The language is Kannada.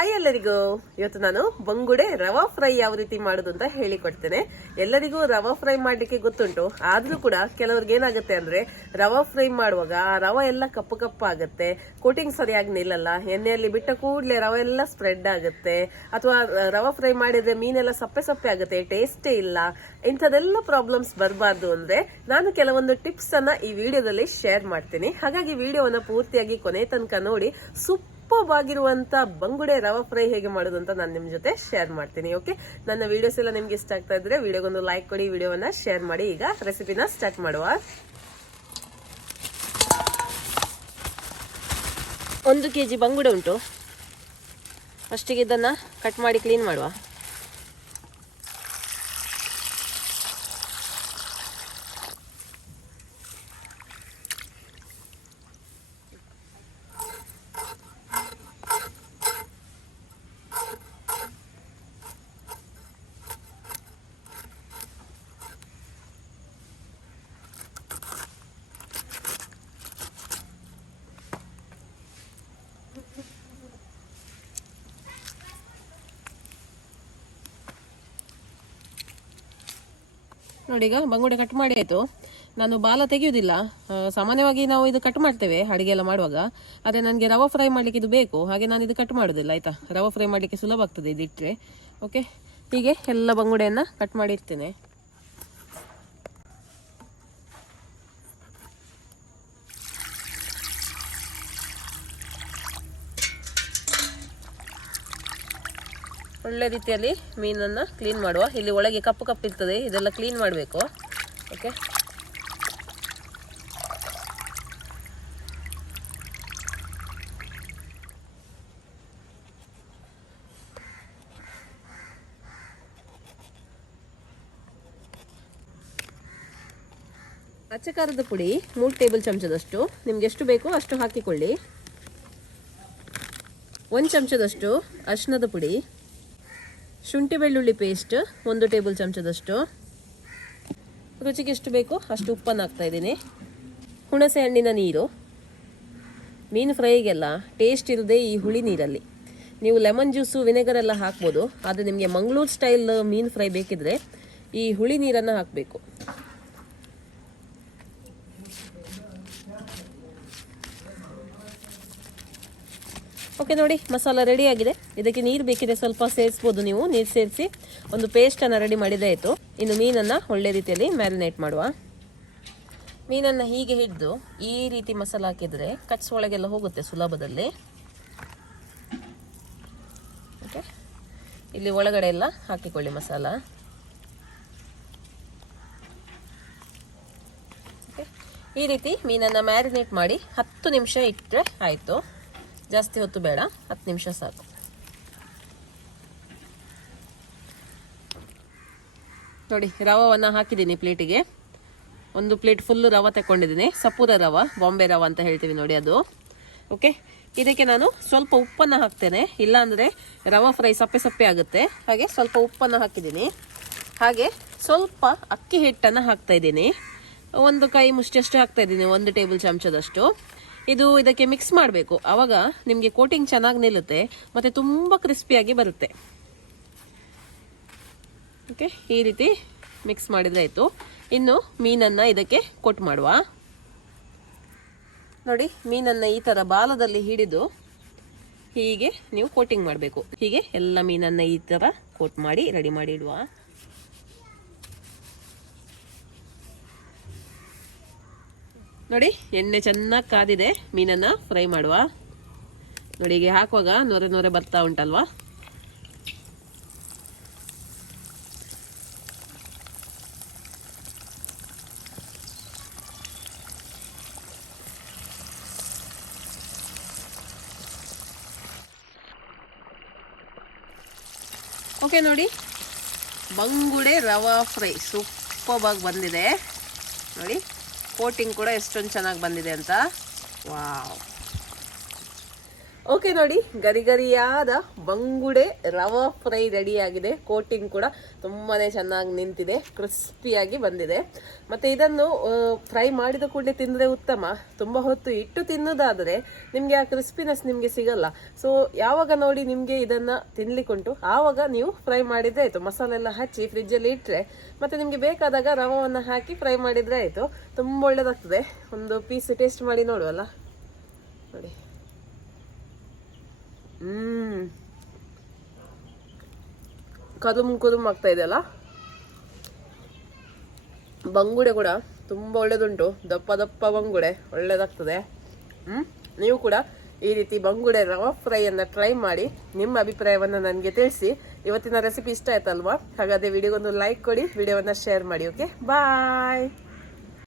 ಹಾಯ್ ಎಲ್ಲರಿಗೂ. ಇವತ್ತು ನಾನು ಬಂಗುಡೆ ರವಾ ಫ್ರೈ ಯಾವ ರೀತಿ ಮಾಡೋದು ಅಂತ ಹೇಳಿಕೊಡ್ತೇನೆ. ಎಲ್ಲರಿಗೂ ರವಾ ಫ್ರೈ ಮಾಡ್ಲಿಕ್ಕೆ ಗೊತ್ತುಂಟು, ಆದ್ರೂ ಕೂಡ ಕೆಲವ್ರಿಗೆ ಏನಾಗುತ್ತೆ ಅಂದ್ರೆ ರವಾ ಫ್ರೈ ಮಾಡುವಾಗ ಆ ರವಾ ಎಲ್ಲ ಕಪ್ಪು ಕಪ್ಪು ಆಗುತ್ತೆ, ಕೋಟಿಂಗ್ ಸರಿಯಾಗಿ ನಿಲ್ಲಲ್ಲ, ಎಣ್ಣೆಯಲ್ಲಿ ಬಿಟ್ಟ ಕೂಡಲೇ ರವಾ ಎಲ್ಲ ಸ್ಪ್ರೆಡ್ ಆಗುತ್ತೆ, ಅಥವಾ ರವಾ ಫ್ರೈ ಮಾಡಿದ್ರೆ ಮೀನೆಲ್ಲ ಸಪ್ಪೆ ಸಪ್ಪೆ ಆಗುತ್ತೆ, ಟೇಸ್ಟೇ ಇಲ್ಲ. ಇಂಥದೆಲ್ಲ ಪ್ರಾಬ್ಲಮ್ಸ್ ಬರಬಾರ್ದು ಅಂದ್ರೆ ನಾನು ಕೆಲವೊಂದು ಟಿಪ್ಸ್ ಅನ್ನ ಈ ವಿಡಿಯೋದಲ್ಲಿ ಶೇರ್ ಮಾಡ್ತೀನಿ. ಹಾಗಾಗಿ ವಿಡಿಯೋವನ್ನ ಪೂರ್ತಿಯಾಗಿ ಕೊನೆ ತನಕ ನೋಡಿ ಸೂಪರ್ವಾಗಿರುವಂತ ಬಂಗುಡೆ ರವಾ ಫ್ರೈ ಹೇಗೆ ಮಾಡೋದು ಅಂತ ನಾನು ನಿಮ್ ಜೊತೆ ಶೇರ್ ಮಾಡ್ತೀನಿ. ಓಕೆ, ನನ್ನ ವಿಡಿಯೋಸ್ ಎಲ್ಲ ನಿಮ್ಗೆ ಇಷ್ಟ ಆಗ್ತಾ ಇದ್ರೆ ವಿಡಿಯೋಗೊಂದು ಲೈಕ್ ಕೊಡಿ, ವಿಡಿಯೋವನ್ನ ಶೇರ್ ಮಾಡಿ. ಈಗ ರೆಸಿಪಿನ ಸ್ಟಾರ್ಟ್ ಮಾಡುವ. 1 kg ಬಂಗುಡೆ ಉಂಟು. ಫಸ್ಟಿಗೆ ಇದನ್ನ ಕಟ್ ಮಾಡಿ ಕ್ಲೀನ್ ಮಾಡುವ. ನೋಡಿ, ಈಗ ಬಂಗುಡೆ ಕಟ್ ಮಾಡಿ ಆಯ್ತು. ನಾನು ಬಾಲ ತೆಗೆಯುವುದಿಲ್ಲ, ಸಾಮಾನ್ಯವಾಗಿ ನಾವು ಇದು ಕಟ್ ಮಾಡ್ತೇವೆ ಅಡಿಗೆ ಎಲ್ಲ ಮಾಡುವಾಗ. ಆದರೆ ನನಗೆ ರವಾ ಫ್ರೈ ಮಾಡ್ಲಿಕ್ಕೆ ಇದು ಬೇಕು, ಹಾಗೆ ನಾನು ಇದು ಕಟ್ ಮಾಡೋದಿಲ್ಲ. ಆಯ್ತಾ, ರವಾ ಫ್ರೈ ಮಾಡ್ಲಿಕ್ಕೆ ಸುಲಭ ಆಗ್ತದೆ ಇದಿಟ್ಟರೆ. ಓಕೆ, ಹೀಗೆ ಎಲ್ಲ ಬಂಗುಡೆಯನ್ನ ಕಟ್ ಮಾಡಿ ಇಡ್ತೇನೆ. ಒಳ್ಳೆ ರೀತಿಯಲ್ಲಿ ಮೀನನ್ನು ಕ್ಲೀನ್ ಮಾಡುವ. ಇಲ್ಲಿ ಒಳಗೆ ಕಪ್ಪು ಕಪ್ಪು ಇರ್ತದೆ, ಇದೆಲ್ಲ ಕ್ಲೀನ್ ಮಾಡಬೇಕು. ಓಕೆ, ಅಚ್ಚ ಖಾರದ ಪುಡಿ 3 ಟೇಬಲ್ ಚಮಚದಷ್ಟು, ನಿಮ್ಗೆ ಎಷ್ಟು ಬೇಕೋ ಅಷ್ಟು ಹಾಕಿಕೊಳ್ಳಿ. 1 ಚಮಚದಷ್ಟು ಅರಿಶಿಣದ ಪುಡಿ, ಶುಂಠಿ ಬೆಳ್ಳುಳ್ಳಿ ಪೇಸ್ಟ್ 1 ಟೇಬಲ್ ಚಮಚದಷ್ಟು, ರುಚಿಗೆ ಎಷ್ಟು ಬೇಕೋ ಅಷ್ಟು ಉಪ್ಪನ್ನು ಹಾಕ್ತಾ ಇದ್ದೀನಿ. ಹುಣಸೆ ಹಣ್ಣಿನ ನೀರು. ಮೀನು ಫ್ರೈಗೆಲ್ಲ ಟೇಸ್ಟ್ ಇಲ್ಲದೆ ಈ ಹುಳಿ ನೀರಲ್ಲಿ. ನೀವು ಲೆಮನ್ ಜ್ಯೂಸು ವಿನೆಗರ್ ಎಲ್ಲ ಹಾಕ್ಬೋದು, ಆದರೆ ನಿಮಗೆ ಮಂಗಳೂರು ಸ್ಟೈಲ್ ಮೀನು ಫ್ರೈ ಬೇಕಿದ್ರೆ ಈ ಹುಳಿ ನೀರನ್ನು ಹಾಕಬೇಕು. ಓಕೆ, ನೋಡಿ ಮಸಾಲ ರೆಡಿ ಆಗಿದೆ. ಇದಕ್ಕೆ ನೀರು ಬೇಕಿದೆ ಸ್ವಲ್ಪ ಸೇರಿಸ್ಬೋದು, ನೀವು ನೀರು ಸೇರಿಸಿ ಒಂದು ಪೇಸ್ಟನ್ನು ರೆಡಿ ಮಾಡಿದೆ ಆಯಿತು. ಇನ್ನು ಮೀನನ್ನು ಒಳ್ಳೆ ರೀತಿಯಲ್ಲಿ ಮ್ಯಾರಿನೇಟ್ ಮಾಡುವ. ಮೀನನ್ನು ಹೀಗೆ ಹಿಡಿದು ಈ ರೀತಿ ಮಸಾಲ ಹಾಕಿದರೆ ಕಟ್ಸ್ ಒಳಗೆಲ್ಲ ಹೋಗುತ್ತೆ ಸುಲಭದಲ್ಲಿ. ಓಕೆ, ಇಲ್ಲಿ ಒಳಗಡೆ ಎಲ್ಲ ಹಾಕಿಕೊಳ್ಳಿ ಮಸಾಲ. ಓಕೆ, ಈ ರೀತಿ ಮೀನನ್ನು ಮ್ಯಾರಿನೇಟ್ ಮಾಡಿ 10 ನಿಮಿಷ ಇಟ್ಟರೆ ಆಯಿತು. ಜಾಸ್ತಿ ಹೊತ್ತು ಬೇಡ, 10 ನಿಮಿಷ ಸಾಕು. ನೋಡಿ, ರವಾವನ್ನು ಹಾಕಿದ್ದೀನಿ ಪ್ಲೇಟಿಗೆ. 1 ಪ್ಲೇಟ್ ಫುಲ್ಲು ರವಾ ತಗೊಂಡಿದ್ದೀನಿ. ಸಪೂರ ರವಾ, ಬಾಂಬೆ ರವಾ ಅಂತ ಹೇಳ್ತೀವಿ ನೋಡಿ, ಅದು. ಓಕೆ, ಇದಕ್ಕೆ ನಾನು ಸ್ವಲ್ಪ ಉಪ್ಪನ್ನು ಹಾಕ್ತೇನೆ, ಇಲ್ಲಾಂದರೆ ರವಾ ಫ್ರೈ ಸಪ್ಪೆ ಸಪ್ಪೆ ಆಗುತ್ತೆ. ಹಾಗೆ ಸ್ವಲ್ಪ ಉಪ್ಪನ್ನು ಹಾಕಿದ್ದೀನಿ. ಹಾಗೆ ಸ್ವಲ್ಪ ಅಕ್ಕಿ ಹಿಟ್ಟನ್ನು ಹಾಕ್ತಾ ಇದ್ದೀನಿ. 1 ಕೈ ಮುಷ್ಟಿಯಷ್ಟು ಹಾಕ್ತಾ ಇದ್ದೀನಿ, 1 ಟೇಬಲ್ ಚಮಚದಷ್ಟು. ಇದು ಇದಕ್ಕೆ ಮಿಕ್ಸ್ ಮಾಡಬೇಕು, ಆವಾಗ ನಿಮಗೆ ಕೋಟಿಂಗ್ ಚೆನ್ನಾಗಿ ನಿಲ್ಲುತ್ತೆ ಮತ್ತು ತುಂಬ ಕ್ರಿಸ್ಪಿಯಾಗಿ ಬರುತ್ತೆ. ಓಕೆ, ಈ ರೀತಿ ಮಿಕ್ಸ್ ಮಾಡಿದರೆ ಆಯಿತು. ಇನ್ನು ಮೀನನ್ನು ಇದಕ್ಕೆ ಕೊಟ್ ಮಾಡುವ. ನೋಡಿ, ಮೀನನ್ನು ಈ ಥರ ಬಾಲದಲ್ಲಿ ಹಿಡಿದು ಹೀಗೆ ನೀವು ಕೋಟಿಂಗ್ ಮಾಡಬೇಕು. ಹೀಗೆ ಎಲ್ಲ ಮೀನನ್ನು ಈ ಥರ ಕೋಟ್ ಮಾಡಿ ರೆಡಿ ಮಾಡಿ ಇಡುವ. ನೋಡಿ, ಎಣ್ಣೆ ಚೆನ್ನಾಗಿ ಕಾದಿದೆ, ಮೀನನ್ನು ಫ್ರೈ ಮಾಡುವ. ನೋಡಿ, ಹೀಗೆ ಹಾಕುವಾಗ ನೊರೆ ನೊರೆ ಬರ್ತಾ ಉಂಟಲ್ವಾ. ಓಕೆ, ನೋಡಿ, ಬಂಗುಡೆ ರವಾ ಫ್ರೈ ಸೂಪರ್ ಆಗಿ ಬಂದಿದೆ. ನೋಡಿ, ಕೋಟಿಂಗ್ ಕೂಡ ಎಷ್ಟೊಂದು ಚೆನ್ನಾಗಿ ಬಂದಿದೆ ಅಂತ. ವಾವ್, ಓಕೆ ನೋಡಿ, ಗರಿ ಗರಿಯಾದ ಬಂಗುಡೆ ರವಾ ಫ್ರೈ ರೆಡಿ ಆಗಿದೆ. ಕೋಟಿಂಗ್ ಕೂಡ ತುಂಬಾನೇ ಚೆನ್ನಾಗಿ ನಿಂತಿದೆ, ಕ್ರಿಸ್ಪಿಯಾಗಿ ಬಂದಿದೆ. ಮತ್ತೆ ಇದನ್ನು ಫ್ರೈ ಮಾಡಿದ ಕೂಡಲೇ ತಿಂದ್ರೆ ಉತ್ತಮ. ತುಂಬಾ ಹೊತ್ತು ಇಟ್ಟು ತಿನ್ನೋದಾದ್ರೆ ನಿಮ್ಗೆ ಆ ಕ್ರಿಸ್ಪಿನೆಸ್ ನಿಮ್ಗೆ ಸಿಗಲ್ಲ. ಸೊ ಯಾವಾಗ ನೋಡಿ ನಿಮ್ಗೆ ಇದನ್ನ ತಿನ್ಲಿಕ್ಕುಂಟು ಆವಾಗ ನೀವು ಫ್ರೈ ಮಾಡಿದ್ರೆ ಆಯ್ತು. ಮಸಾಲೆ ಎಲ್ಲ ಹಚ್ಚಿ ಫ್ರಿಜ್ ಅಲ್ಲಿ ಇಟ್ರೆ ಮತ್ತೆ ನಿಮ್ಗೆ ಬೇಕಾದಾಗ ರವವನ್ನ ಹಾಕಿ ಫ್ರೈ ಮಾಡಿದ್ರೆ ಆಯ್ತು. ತುಂಬಾ ಒಳ್ಳೇದಾಗ್ತದೆ. ಒಂದು ಪೀಸ್ ಟೇಸ್ಟ್ ಮಾಡಿ ನೋಡುವಲ್ಲ ನೋಡಿ. ಕದುಮ್ ಆಗ್ತಾ ಇದೆಯಲ್ಲ. ಬಂಗುಡೆ ಕೂಡ ತುಂಬಾ ಒಳ್ಳೇದುಂಟು, ದಪ್ಪ ದಪ್ಪ ಬಂಗುಡೆ ಒಳ್ಳೇದಾಗ್ತದೆ. ನೀವು ಕೂಡ ಈ ರೀತಿ ಬಂಗುಡೆ ರವಾ ಫ್ರೈ ಅನ್ನ ಟ್ರೈ ಮಾಡಿ ನಿಮ್ಮ ಅಭಿಪ್ರಾಯವನ್ನ ನನಗೆ ತಿಳಿಸಿ. ಇವತ್ತಿನ ರೆಸಿಪಿ ಇಷ್ಟ ಆಯ್ತಲ್ವಾ? ಹಾಗಾದ್ರೆ ವಿಡಿಯೋಗೊಂದು ಲೈಕ್ ಕೊಡಿ, ವಿಡಿಯೋವನ್ನ ಶೇರ್ ಮಾಡಿ. ಓಕೆ, ಬಾಯ್.